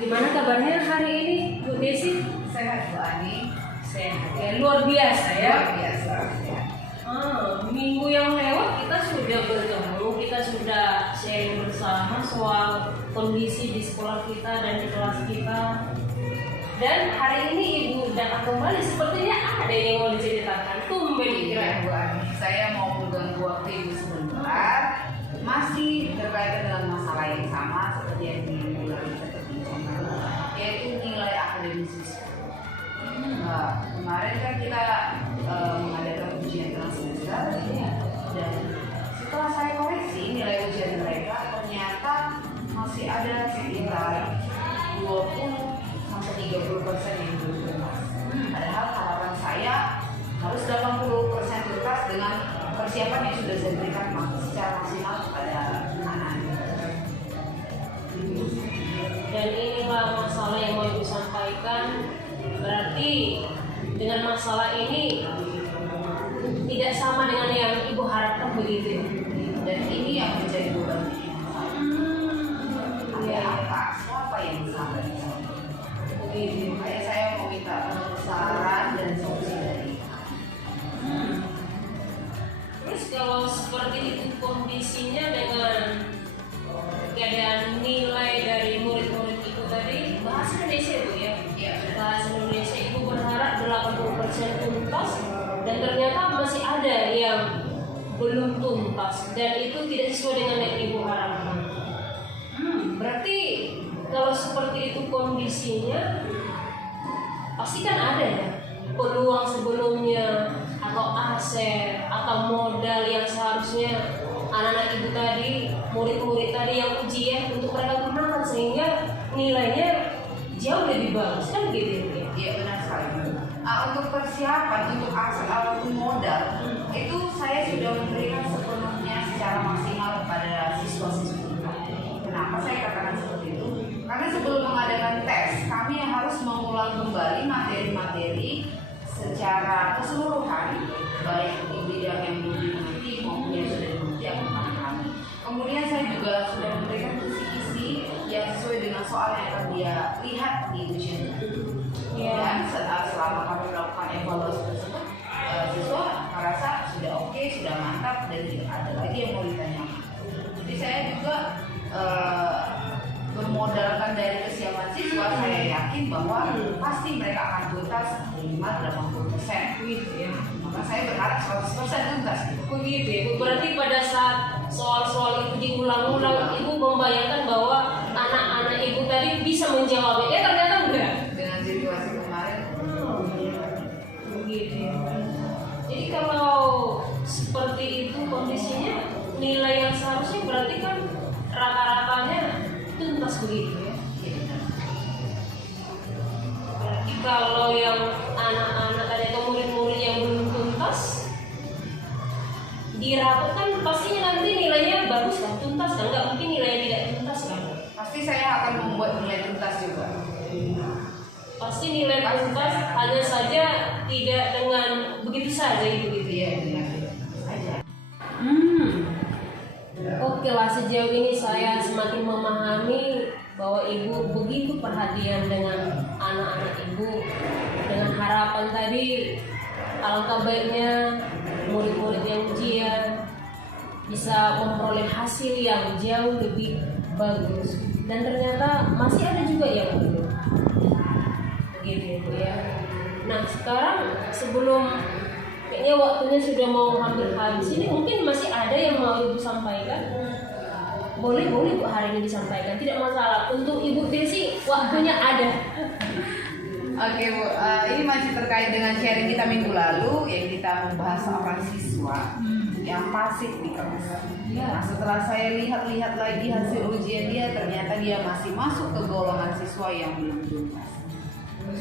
Gimana kabarnya hari ini, Bu Desi? Sehat Bu Ani. Sehat ya, luar biasa ya. Luar biasa. Ya. Minggu yang lewat kita sudah bertemu, kita sudah sharing bersama soal kondisi di sekolah kita dan di kelas kita. Dan hari ini Ibu datang kembali, sepertinya ada yang mau diceritakan. Tumben Iya Bu Ani, saya mau mengganggu waktu Ibu sebentar. Masih berkaitan dengan masalah yang sama seperti yang minggu lalu kita perbincangkan, yaitu nilai akademis siswa. Kemarin kan kita mengadakan ujian tengah semester, dan setelah saya koreksi nilai ujian mereka ternyata masih ada sekitar 20-30% yang belum tuntas. Padahal harapan saya harus 80% tuntas dengan persiapan yang sudah saya berikan secara maksimal kepada anak-anak. Dan inilah masalah yang mau Ibu sampaikan. Berarti dengan masalah ini tidak sama dengan yang Ibu harapkan begitu. Dan ini yang menjadi beban ada apa? Siapa yang sabar? Begitu. Makanya saya mau minta saran dan solusi dari. Terus kalau seperti itu kondisinya dengan keadaan nilai dari murid-murid itu tadi, bahasa Indonesia itu ya? Ya. Bahasa Indonesia Ibu berharap 80% tuntas dan ternyata masih ada yang belum tuntas dan itu tidak sesuai dengan yang Ibu harapkan. Berarti kalau seperti itu kondisinya pasti kan ada ya peluang sebelumnya atau aset atau modal yang seharusnya anak-anak Ibu tadi, murid-murid tadi yang ujian untuk mereka gunakan sehingga nilainya jauh lebih bagus kan gitu ya? Iya benar sekali. Untuk persiapan, untuk aset ataupun modal itu saya sudah memberikan sepenuhnya secara maksimal kepada siswa-siswa. Kenapa saya katakan seperti itu? Karena sebelum mengadakan tes, kami yang harus mengulang kembali materi-materi secara keseluruhan, baik di bidang yang belum dimengerti maupun yang sudah dimengerti akan kami. Kemudian saya juga sudah memberikan kisi-kisi yang sesuai dengan soal yang akan dia lihat di ujian itu. Dan selama kami melakukan evaluasi tersebut, siswa merasa sudah oke, sudah mantap, dan tidak ada lagi yang mau ditanyakan. Jadi saya juga bermodalkan dari kesiapan siswa, saya yakin bahwa pasti mereka akan tuntas minimal 80%. Gitu ya. Maka saya berharap 100% tuntas. Begitu ya. Berarti pada saat soal-soal itu diulang-ulang, Ibu membayangkan bahwa anak-anak Ibu tadi bisa menjawabnya. Ternyata enggak. Dengan situasi kemarin. Begitu ya. Jadi kalau seperti itu kondisinya, nilai yang seharusnya berarti kan rata-ratanya tuntas begitu ya. Berarti kalau yang anak-anak tadi atau murid-murid yang belum tuntas dirapot kan pastinya nanti nilainya bagus kan, tuntas kan, nggak mungkin nilainya tidak tuntas kan. Pasti saya akan membuat nilai tuntas juga. Pasti nilai tuntas, hanya saja tidak dengan begitu saja gitu Iya, ya. dengan saja. Oke lah, sejauh ini saya semakin memahami bahwa Ibu begitu perhatian dengan anak-anak Ibu, dengan harapan tadi alangkah baiknya murid-murid yang ujian bisa memperoleh hasil yang jauh lebih bagus, dan ternyata masih ada juga yang belum. Begitu ya Bu ya. Nah sekarang sebelum kayaknya waktunya sudah mau hampir habis ini, mungkin masih ada yang mau Ibu sampaikan. Boleh Bu hari ini disampaikan, tidak masalah. Untuk Ibu Desi waktunya ada. Oke Bu, ini masih terkait dengan sharing kita minggu lalu yang kita membahas soal siswa yang pasif di kelas. Nah, setelah saya lihat-lihat lagi hasil ujian dia, ternyata dia masih masuk ke golongan siswa yang belum tuntas.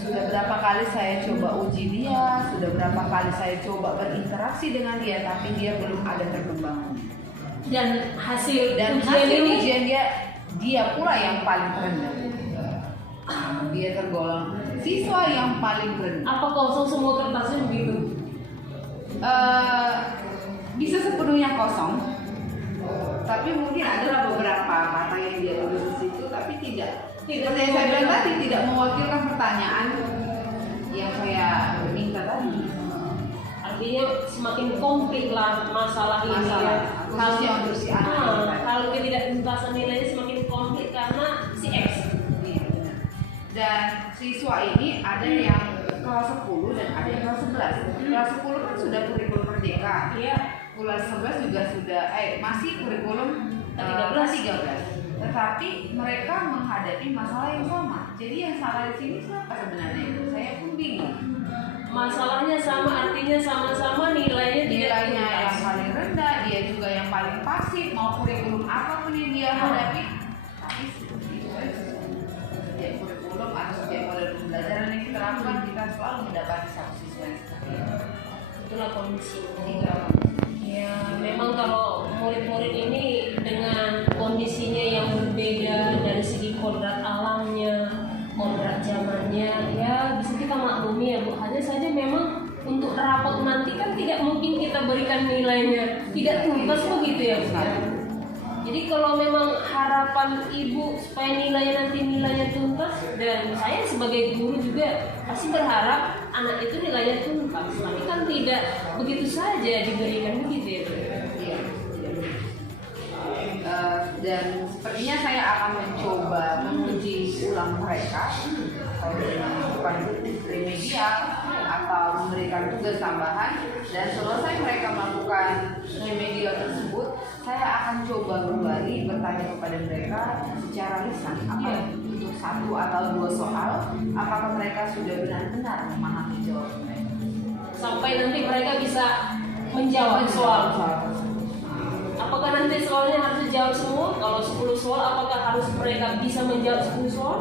Sudah berapa kali saya coba uji dia, sudah berapa kali saya coba berinteraksi dengan dia, tapi dia belum ada perkembangan. Dan hasil ujian dia pula yang paling rendah. Dia tergolong siswa yang paling rendah. Apa kosong semua kertasnya begitu? Bisa sepenuhnya kosong, tapi mungkin adalah beberapa kata yang dia tulis di situ, tapi Seperti yang saya bilang tadi, tidak mewakilkan pertanyaan yang saya minta tadi. Artinya semakin komplit lah masalah ini. Masalah, khususnya untuk si anak. Kalau ketidaktuntasan nilainya semakin komplit karena si X. Iya, benar. Dan siswa ini ada yang kelas 10 dan ada yang kelas 11. Kelas 10 kan sudah kurikulum merdeka. Iya. Kelas 11 juga sudah masih kurikulum 13. Tetapi mereka menghadapi masalah yang sama. Jadi yang salah di sini siapa sebenarnya? Saya pun bingung. Masalahnya sama, artinya sama-sama nilainya tidak Nilainya yang tuntas. paling rendah, dia juga yang paling pasif, mau kurikulum apapun yang dia hadapi. Tapi itu setiap kurikulum atau setiap model pembelajaran yang kita lakukan, kita selalu mendapati satu siswa yang seperti itu. Itulah kondisinya. Tinggal Ya, memang kalau murid-murid ini dengan kondisinya yang berbeda dari segi kodrat alamnya, kodrat zamannya, ya bisa kita maklumi ya Bu. Hanya saja memang untuk rapat nanti kan tidak mungkin kita berikan nilainya, tidak tuntas begitu ya Bu. Jadi kalau memang harapan Ibu supaya nilainya tuntas, dan saya sebagai guru juga pasti berharap anak itu nilainya tuntas, tapi kan tidak begitu saja diberikan begitu ya Bu. iya. Dan sepertinya saya akan mencoba menguji ulang mereka kalau dengan bukan remedial atau memberikan tugas tambahan, dan selesai mereka melakukan remedial tersebut, saya akan coba kembali bertanya kepada mereka secara lisan untuk 1 atau 2 soal, apakah mereka sudah benar-benar memahami jawaban mereka Sampai nanti mereka bisa menjawab soal. Apakah nanti soalnya harus dijawab semua? Kalau 10 soal, apakah harus mereka bisa menjawab 10 soal?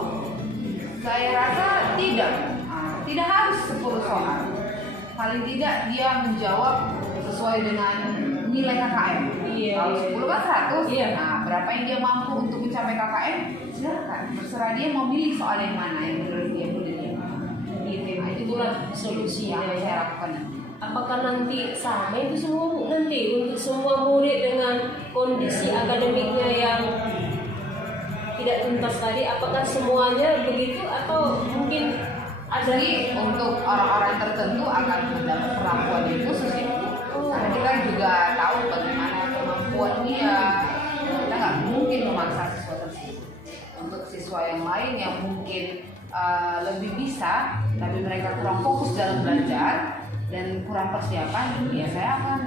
Saya rasa tidak. Tidak harus 10 soal. Paling tidak dia menjawab sesuai dengan nilai KKM. Iya, Kalau iya. 10 kan 100. Iya. Nah, berapa yang dia mampu untuk mencapai KKM? Silakan. Terserah dia mau milih soal yang mana yang menurut dia mudah dia. Gitu. Nah, Itulah solusinya. yang saya lakukan nanti. Apakah nanti sama itu semua Bu? Nanti untuk semua murid dengan kondisi akademiknya yang tidak tuntas tadi, apakah semuanya begitu atau mungkin ada? Jadi untuk orang-orang tertentu akan mendapat perlakuan yang khusus ya. Karena kita juga tahu bagaimana kemampuan dia. Kita nggak mungkin memaksa siswa tersebut. Untuk siswa yang lain yang mungkin lebih bisa, tapi mereka kurang fokus dalam belajar dan kurang persiapan, ya saya akan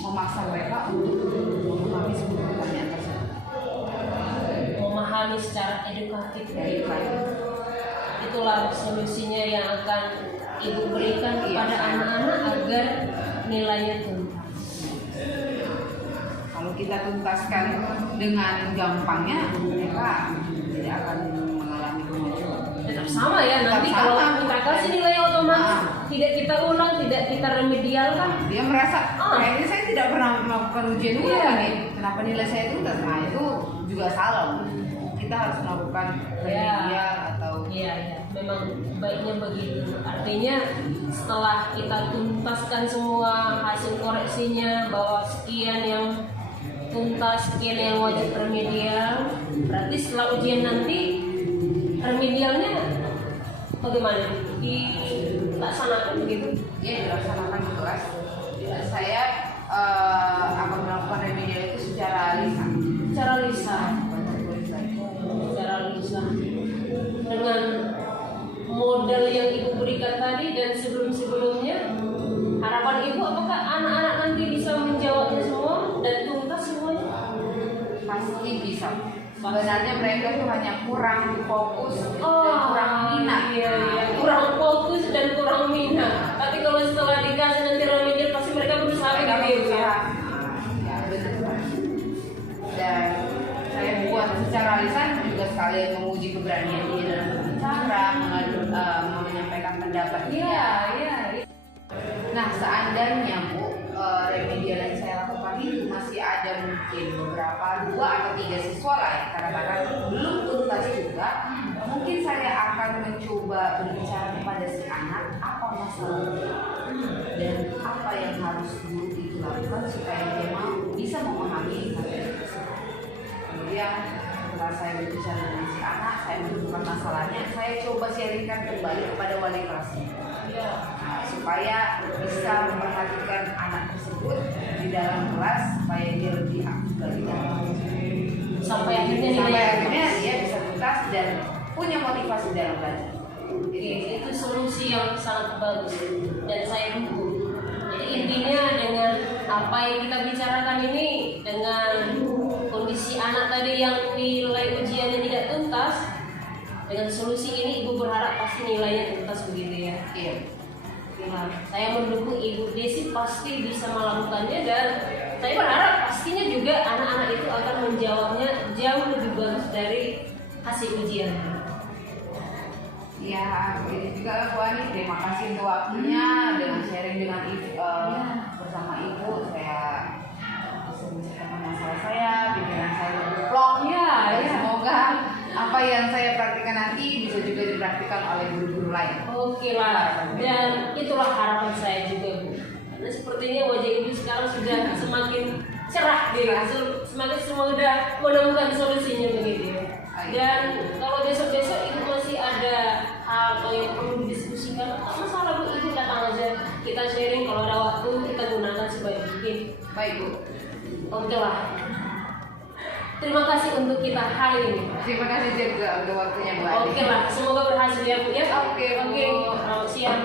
memaksa mereka untuk memahami sebuah pertanyaan tersebut. Memahami secara edukatif. Itulah solusinya yang akan Ibu berikan kepada anak-anak agar nilainya tuntas. Kalau kita tuntaskan dengan gampangnya, mereka tidak akan mengalami kemajuan. Tetap sama ya, nanti Tetap kalau sama. kita kasih nilai otomatis, tidak kita ulang, tidak kita remedial kan? Dia merasa kayaknya saya tidak pernah melakukan ujian ulang Iya. nih. Kenapa nilai saya tuntas? Nah itu juga salah. Kita harus melakukan remedial atau Iya, memang baiknya begitu. Artinya setelah kita tuntaskan semua hasil koreksinya bahwa sekian yang tuntas, sekian yang wajib remedial, berarti setelah ujian nanti remedialnya bagaimana? Dilaksanakan begitu? ya dilaksanakan di kelas. Saya akan melakukan remedial itu secara lisan. Secara lisan. Secara lisan. Dengan model yang Ibu berikan tadi dan sebelum-sebelumnya, harapan Ibu apakah anak-anak nanti bisa menjawabnya semua dan tuntas semuanya? Pasti bisa. Sebenarnya mereka itu hanya kurang fokus dan kurang minat. Iya, kurang fokus dan kurang minat. Tapi kalau setelah dikasih nanti remedial pasti mereka berusaha Mereka gitu ya. berusaha. Ya, benar. Dan saya buat secara lisan juga sekalian menguji keberanian dia dalam berbicara, menyampaikan pendapat dia. Iya. Nah, seandainya Bu, remedial yang saya lakukan itu masih ada mungkin beberapa 2 atau 3 siswa lah yang katakan belum tuntas juga, mungkin saya akan mencoba berbicara kepada si anak apa masalahnya dan apa yang harus guru itu lakukan supaya dia bisa memahami materi tersebut. Kemudian setelah saya saya berbicara dengan si anak, saya menemukan masalahnya, saya coba sharingkan kembali kepada wali kelasnya. Nah, supaya bisa memperhatikan anak tersebut di dalam kelas supaya dia lebih aktif lagi. Sampai akhirnya dia bisa tuntas dan punya motivasi dalam belajar. Oke, itu solusi yang sangat bagus dan saya dukung. Jadi intinya dengan apa yang kita bicarakan ini, dengan kondisi anak tadi yang nilai ujiannya tidak tuntas, dengan solusi ini ibu berharap pasti nilainya tuntas begitu ya. Iya. Ya, saya mendukung Ibu Desi pasti bisa melakukannya dan saya berharap pastinya juga anak-anak itu akan menjawabnya jauh lebih bagus dari hasil ujian. Ya, begitu juga lah Bu Ani. Terima kasih untuk waktunya dengan sharing dengan Ibu bersama Ibu. Saya bisa menceritakan masalah saya, pikiran saya lebih plong. Dan semoga apa yang saya praktikkan nanti bisa juga dipraktikkan oleh guru-guru lain. Oke lah, dan itulah harapan saya juga Bu. Karena sepertinya wajah Ibu sekarang sudah semakin cerah diri, semakin semua sudah menemukan solusinya begitu ya. Dan kalau besok-besok Ibu masih ada hal atau yang perlu didiskusikan, tak masalah Bu, Ibu datang aja, kita sharing, kalau ada waktu kita gunakan sebaik mungkin. Baik Bu. Oke lah. Terima kasih untuk kita hari ini. Terima kasih juga untuk waktunya Bu Ani. Oke lah, semoga berhasil ya Bu ya. Oke, Bu. Selamat siang.